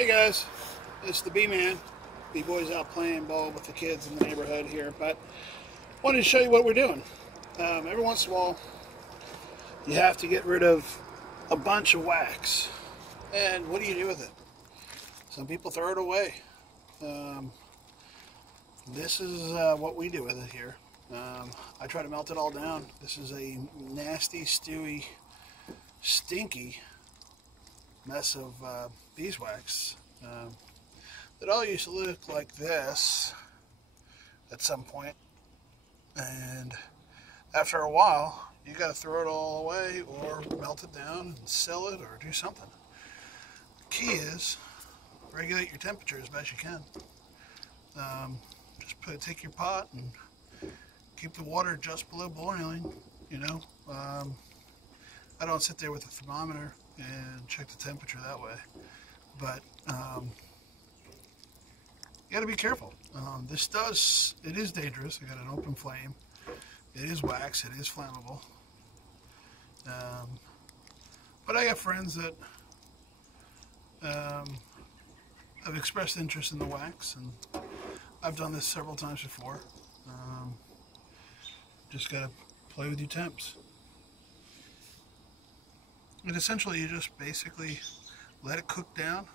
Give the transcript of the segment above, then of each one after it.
Hey guys, it's the B-Man. B-Boy's out playing ball with the kids in the neighborhood here, but wanted to show you what we're doing. Every once in a while, you have to get rid of a bunch of wax. And what do you do with it? Some people throw it away. This is what we do with it here. I try to melt it all down. This is a nasty, stewy, stinky mess of beeswax. It all used to look like this at some point, and after a while you got to throw it all away or melt it down and sell it or do something. The key is regulate your temperature as best you can. Just take your pot and keep the water just below boiling. I don't sit there with a thermometer and check the temperature that way, but you got to be careful. It is dangerous. I got an open flame. It is wax. It is flammable. But I got friends that have expressed interest in the wax, and I've done this several times before. Just got to play with your temps. And essentially, you just basically let it cook down,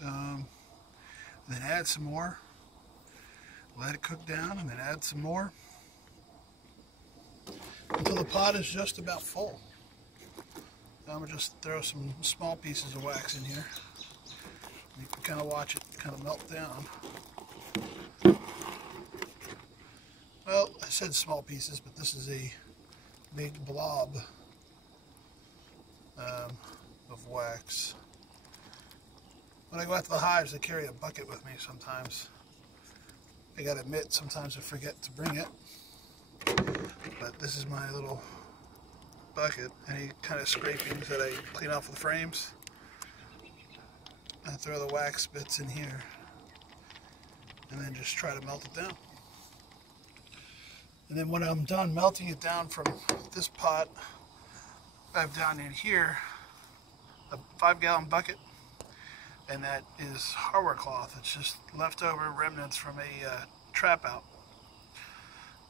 then add some more. Let it cook down, and then add some more until the pot is just about full. I'm going to just throw some small pieces of wax in here. You can kind of watch it kind of melt down. Well, I said small pieces, but this is a big blob of wax. When I go out to the hives, I carry a bucket with me sometimes. I gotta admit, sometimes I forget to bring it. But this is my little bucket. Any kind of scrapings that I clean off the frames, I throw the wax bits in here and then just try to melt it down. And then when I'm done melting it down from this pot, I have down in here a 5-gallon bucket, and that is hardware cloth. It's just leftover remnants from a trap out,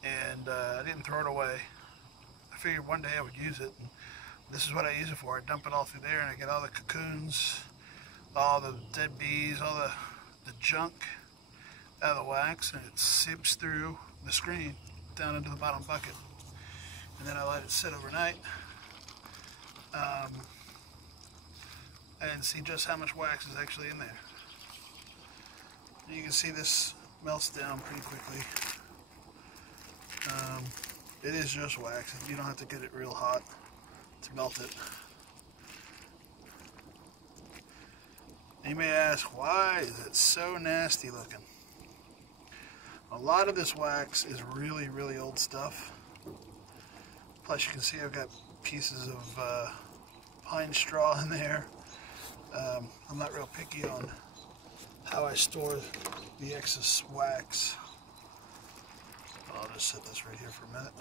and I didn't throw it away. I figured one day I would use it, and this is what I use it for. I dump it all through there, and I get all the cocoons, all the dead bees, all the junk out of the wax, and it seeps through the screen down into the bottom bucket, and then I let it sit overnight and see just how much wax is actually in there. You can see this melts down pretty quickly. It is just wax. You don't have to get it real hot to melt it. And you may ask, why is it so nasty looking? A lot of this wax is really, really old stuff. Plus you can see I've got pieces of pine straw in there. I'm not real picky on how I store the excess wax. I'll just set this right here for a minute.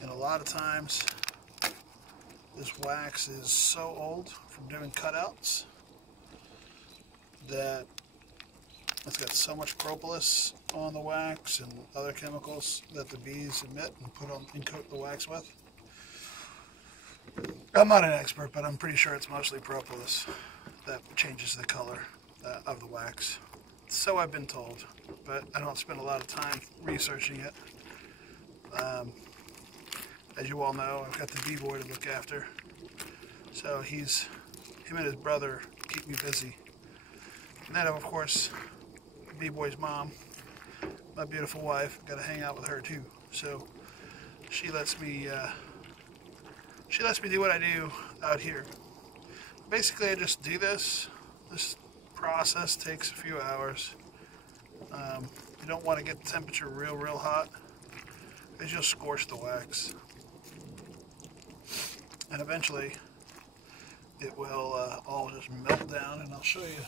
And a lot of times this wax is so old from doing cutouts that it's got so much propolis on the wax and other chemicals that the bees emit and put on and coat the wax with. I'm not an expert, but I'm pretty sure it's mostly propolis that changes the color of the wax. So I've been told, but I don't spend a lot of time researching it. As you all know, I've got the B-Boy to look after, so him and his brother keep me busy. And then, of course, B-Boy's mom, my beautiful wife, got to hang out with her too. So she lets me do what I do out here. Basically, I just do this. This process takes a few hours. You don't want to get the temperature real hot, because you'll scorch the wax. And eventually, it will all just melt down, and I'll show you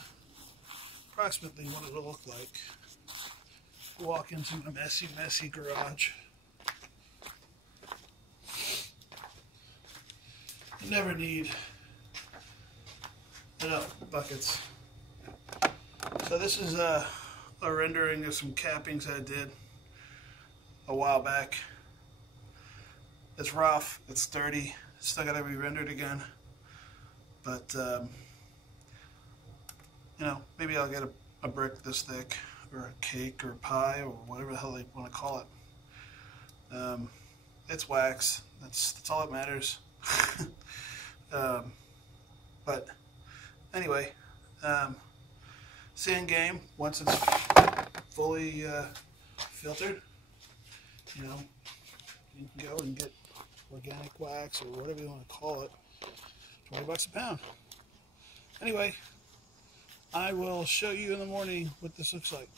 approximately what it'll look like. Walk into my messy garage. You never need buckets. So this is a rendering of some cappings I did a while back. It's rough, it's dirty, it's still got to be rendered again. But, you know, maybe I'll get a brick this thick, or a cake, or a pie, or whatever the hell they want to call it. It's wax. That's all that matters. But anyway, sand game, once it's fully filtered, you know, you can go and get organic wax or whatever you want to call it. $20 a pound. Anyway, I will show you in the morning what this looks like.